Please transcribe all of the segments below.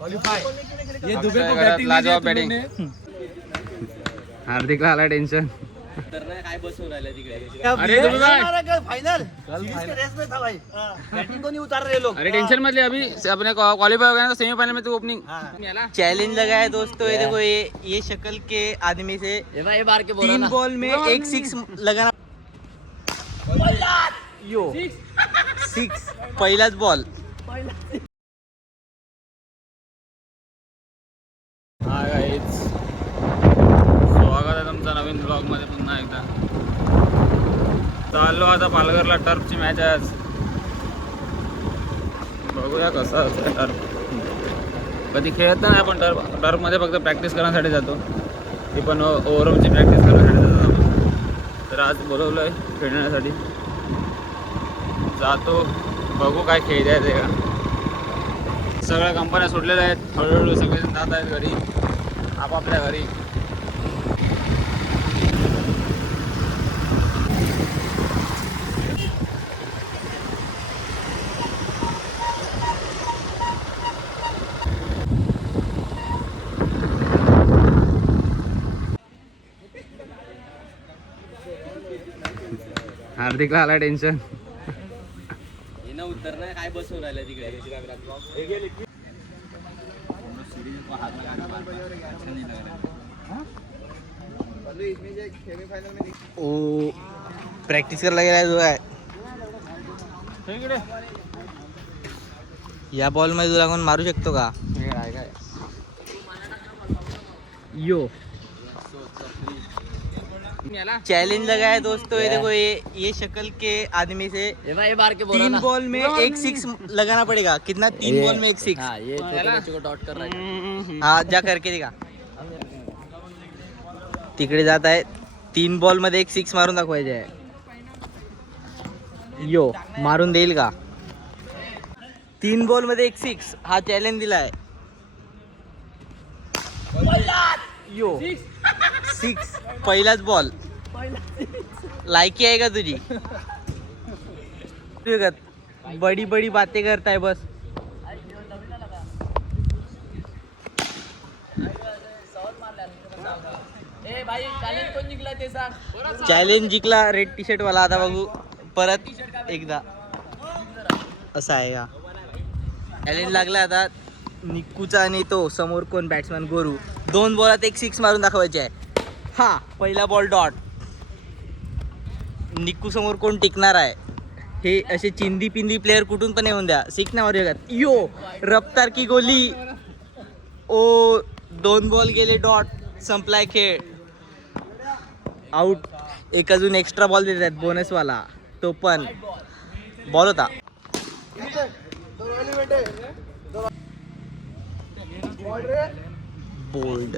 ये दुबे को बैटिंग लाजवाब बैटिंग. हार्दिकला आला टेन्शन. काय बसवून राहिलं तिकडे. अरे फाइनल रेस में था भाई, बैटिंग को नहीं उतार रहे लोग. अरे टेंशन मत ले, अभी अपने क्वालिफाई हो गया ना, सेमीफाइनल में तो ओपनिंग. चैलेंज लगाया दोस्तों, ये देखो ये शक्ल के आदमी से ये बार के 3 बॉल में एक 6 लगाना. यो 6 पहिलाच बॉल. हाय गाईज, स्वागत आहे तुमचं नवीन ब्लॉग मध्ये पुन्हा एकदा. चाललो आता पालघरला, टर्फची मॅच आहे आज. बघूया कसा असं टर्फ. कधी खेळत नाही आपण टर्फमध्ये, फक्त प्रॅक्टिस करण्यासाठी जातो. ती पण ओव्हरऑलची प्रॅक्टिस करण्यासाठी जातो आपण. तर आज बोलवलं आहे खेळण्यासाठी. जातो, बघू काय खेळता येते का. सगळ्या कंपन्या सुटलेल्या आहेत, हळूहळू सगळेजण जात आहेत घरी, आपापल्या घरी. हार्दिकला आला टेन्शन. उत्तर नाही काय बसवून राहिलं तिकडे. ओ प्रॅक्टिस करायला गेला जो आहे. या बॉल मध्ये तुला कोण मारू शकतो का. यो चैलेंज लगाया दोस्तों, ये देखो ये शक्ल के आदमी से ये बार के 3 बॉल में एक 6 लगाना पड़ेगा. कितना 3 बॉल में एक 6. ये छोटे बच्चों को डॉट कर रहा है. हाँ जा करके दिखा. तिकडे जात आहे. 3 बॉल मध्ये एक 6 मारून दाखवायचे आहे. यो मारून देईल का. 3 बॉल मध्ये एक 6 हा चॅलेंज दिलाय. यो 6 पहिलाच बॉल. लायकी आहे का तुझी. बडी बडी बातें करताय बस. चॅलेंज जिंकला रेड टी शर्ट वाला. आता बघू परत एकदा असं आहे का. चॅलेंज लागला आता निक्कूचा आणि तो समोर कोण बॅट्समॅन गोरू. 2 बॉलात एक 6 मारून दाखवायचे आहे. हा पहिला बॉल डॉट. निक्कू समोर कोण टिकणार आहे. हे असे चिंदी पिंदी प्लेयर कुठून पण येऊन द्या, 6 नाही मारू शकत. यो रफ्तार की गोली. ओ 2 बॉल गेले डॉट. संपलाय खेळ. आउट. एक अजून एक्स्ट्रा बॉल देतात बोनसवाला, तो पण बॉल होता. बोल्ड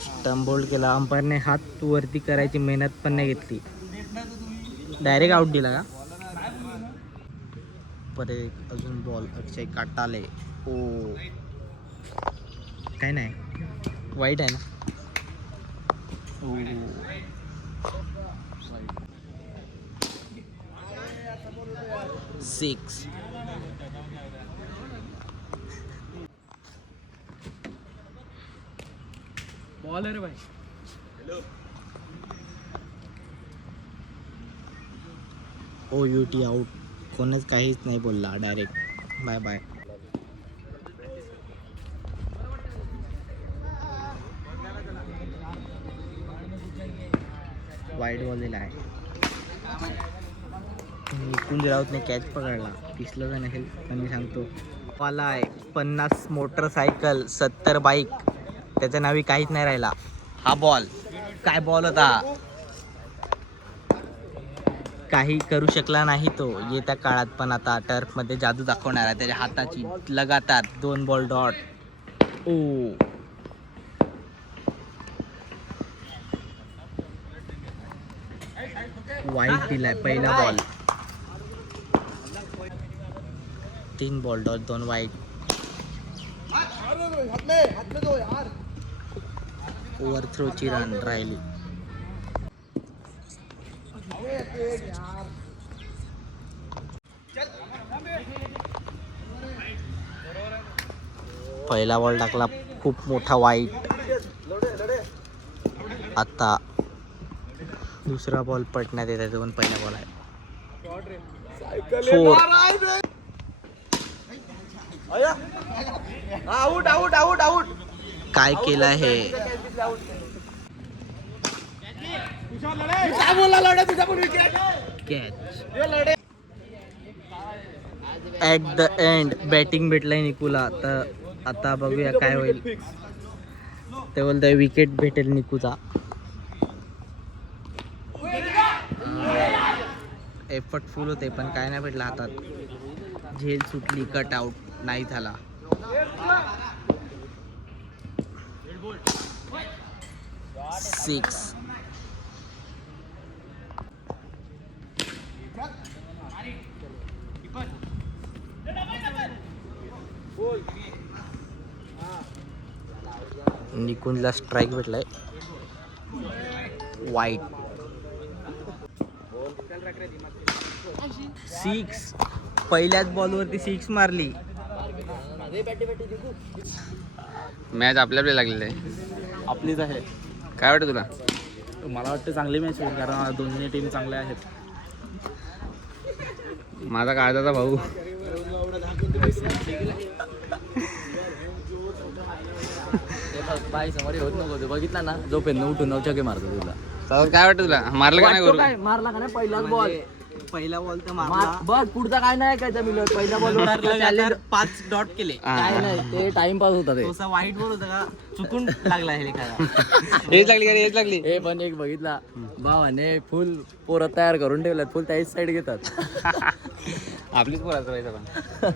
स्टंप बोल्ड केला. अंपायरने हात वरती करायची मेहनत पण नाही घेतली, डायरेक्ट आउट दिला का. परत एक अजून बॉल. अक्षय काटाले. ओ काय नाही, वाईट आहे ना. 6 बॉल है रे भाई. ओ युटी आउट. कोणच काहीच नाही बोलला, डायरेक्ट बाय बाय. वाईट बॉल दिला आहे. निकुंज राऊतने कॅच पकडला. दिसलं का नसेल पण मी सांगतो. वाला आहे 50 मोटरसायकल 70 बाईक. त्याच्या नावी काहीच नाही राहिला. हा बॉल काय बॉल होता. काही करू शकला नाही तो येत्या काळात. पण आता टर्फमध्ये जादू दाखवणार आहे त्याच्या हाताची. लगातार 2 बॉल डॉट. ओ वाईट दिलाय पहिला बॉल. 3 बॉल डॉट 2 वाईट. ओव्हरथ्रोची रन राहिली. पहिला बॉल टाकला खूप मोठा वाईट. आता दुसरा बॉल पटण्यात येत आहे, तो पण पहिला बॉल आहे. 4. काय केलं हे? Catch. At the end batting भेटलंय निकूला. तर आता बघूया काय होईल. ते बोलतंय विकेट भेटेल निकूचा. एफर्ट फुल होते पण काय नाही भेटलं हातात. झेल सुटली, कट आउट नाही झाला. सिक्स. निकुंजला स्ट्राईक भेटलाय. वाईट. 6. पहिल्याच बॉलवरती 6 मारली. मॅच आपल्याकडे लागलेली आहे. आपलीच आहे. काय वाटतं तुला? मला वाटतं चांगली मॅच होईल कारण दोन्ही टीम चांगल्या आहेत. माझा काळजाचा भाऊ. बाई समोर होत नको. बघितला ना जो पेन उठून 9 छक्के मारतो तुला. काय वाटतं तुला? मारलं का नाही करू? मारला का नाही पहिलाच बॉल. पहिला बॉल तर मारला. बघ पुढचा काय नाही काय मिळत. पहिला बॉल 5 डॉट केले. काय नाही ते टाइमपास होता ते. तसा वाईट बॉल होता का चुकून लागला हे लेखाला. हेच लागली का? हेच लागली. हे पण एक बघितला भावाने फुल पोरं तयार करून ठेवल्यात. फुल त्याच साईड घेतात. आपलीच पोराचं पाहिजे पण.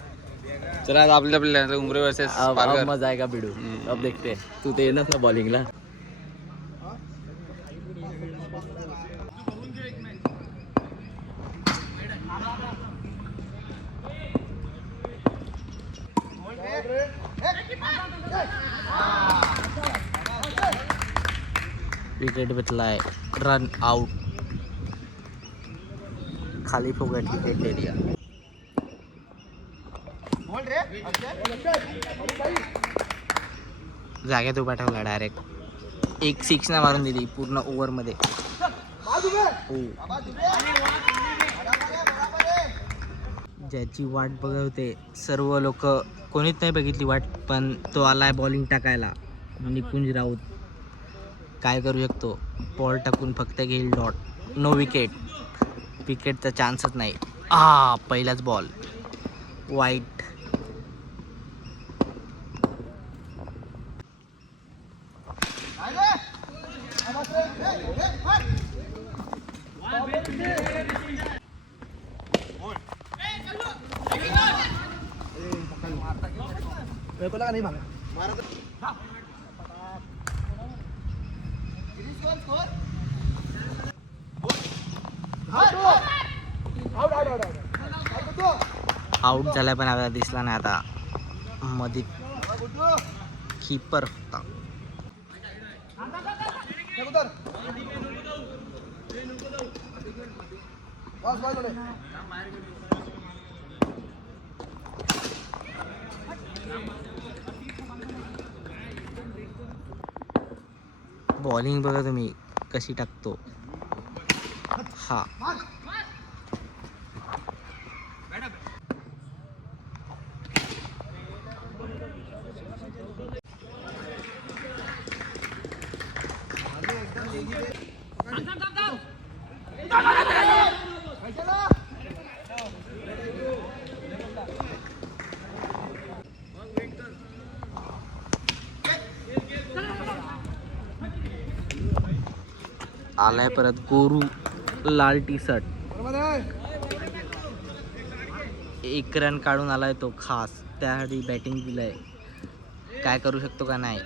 चला आता आपल्या उमरे वर्सेस अब मजा आएगा बिडू. अब देखते तू ते येणार ना बॉलिंगला. विकेट भेटलाय. Run out. खाली फुगट विकेट एरिया. जाग्यात उभा ठेवला डायरेक्ट. 1 6 ना मारून दिली पूर्ण ओव्हरमध्ये. ज्याची वाट बघत होते सर्व लोक, कोणीच नाही बघितली वाट, पण तो आलाय बॉलिंग टाकायला. निकुंज राऊत काय करू शकतो? बॉल टाकून फक्त घेईल डॉट. No wicket. विकेटचा चान्सच नाही. पहिलाच बॉल वाईट. आउट झाला पण आपल्याला दिसला नाही. आता मध्ये कीपर होता. बॉलिंग बघा तुम्ही कशी टाकतो. आलाय परत गोरू. लाल टी शर्ट. 1 रन काढून आलाय तो खास. त्यासाठी बॅटिंग दिलंय. काय करू शकतो का नाही.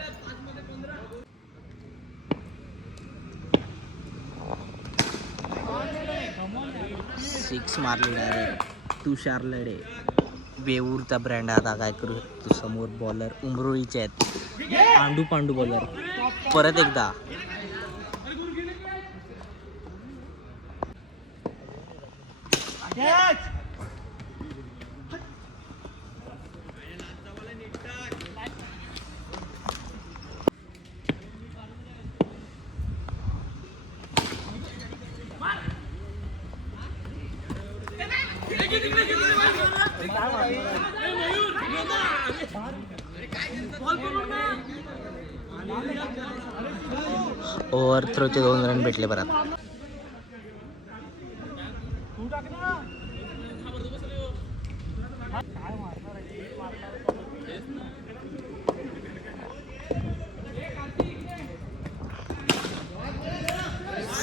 सिक्स मारली डायरेक्ट. तुषार लढे वेऊरचा ब्रँड. आता काय करू शकतो. समोर बॉलर उमरोळीचे आहेत. पांडू बॉलर. परत एकदा ओव्हर थ्रोचे 2 रन भेटले परत.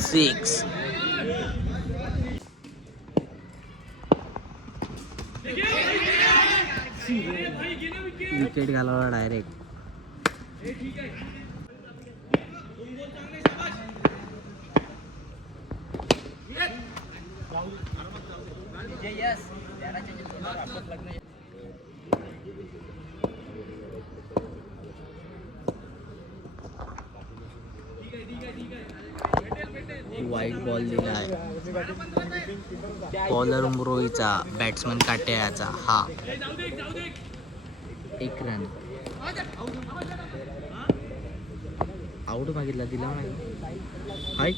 सिक्स. विकेट घालवला डायरेक्ट. वाईट बॉल दिला आहे. बॉलर उमरोईचा, बॅट्समन काट्याचा. हा 1 रन. आउट मागितला, दिला नाही. हाय,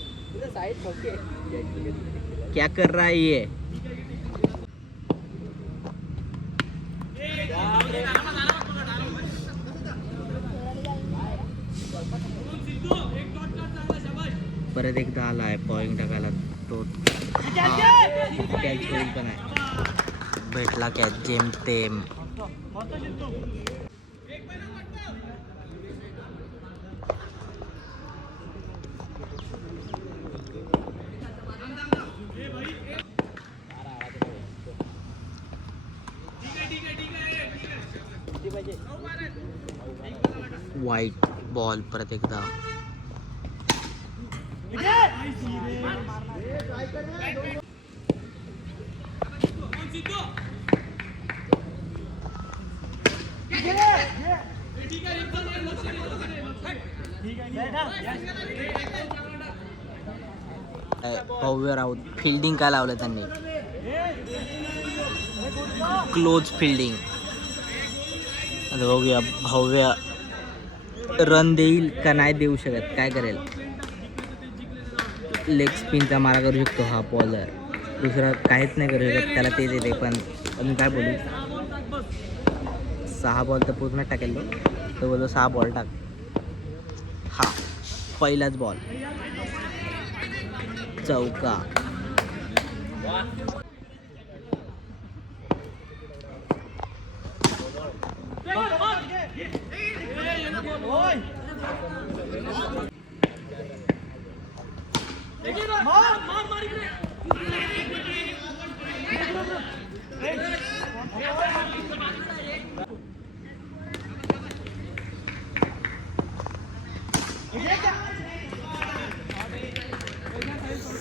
क्या कर रहा है ये? परत एकदा आला आहे पॉइंट टाकायला तो. कॅच होईल पण आहे. भेटला कॅच जेमतेम. वाईट बॉल परत एकदा. भव्य राऊत. फिल्डिंग काय लावलं त्यांनी? Close fielding. आता बघूया भव्य रन देईल का नाही देऊ शकत. काय करेल? लेग स्पिनचा मारा करू शकतो हा बॉलर. दुसरा काहीच नाही करू शकत. त्याला तेच येते. पण अजून काय बोलू. 6 बॉल तर पूर्ण टाकेल तो बोलतो 6 बॉल टाक. हा पहिलाच बॉल चौका.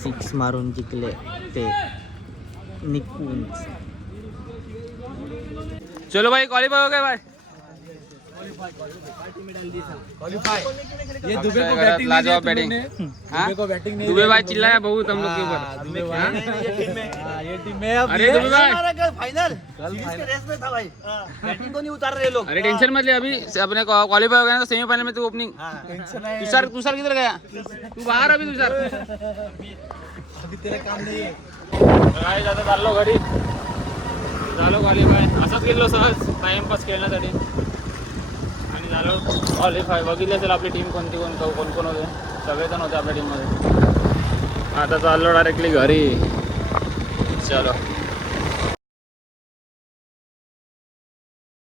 सिक्स मारून जिंकले ते निकुंज. चलो भाई क्वालिफाई हो गए भाई. ये दुबे को बैटिंग लाजवाब बैटिंग. दुबे भाई चिल्लाया बहुत हम लोग के ऊपर. ये टीम में अब अरे दुबे भाई, फाइनल सीरीज के रेस में था भाई. बैटिंग को नहीं उतार रहे लोग. अरे टेंशन मत ले. अभी अपने क्वालिफाई हो गया ना तो सेमीफाइनल में तू ओपनिंग. तुषार किधर गया? तू बाहर अभी तुषार. अभी तेरा काम नहीं है. काय आता चाललो घरी. झालो क्वालिफाय. असंच गेलो सहज टाइमपास खेळण्यासाठी आणि झालो क्वालिफाय. बघितले असेल आपली टीम कोण कोण होते. सगळेजण होते आपल्या टीममध्ये. आता चाललो डायरेक्टली घरी. चलो.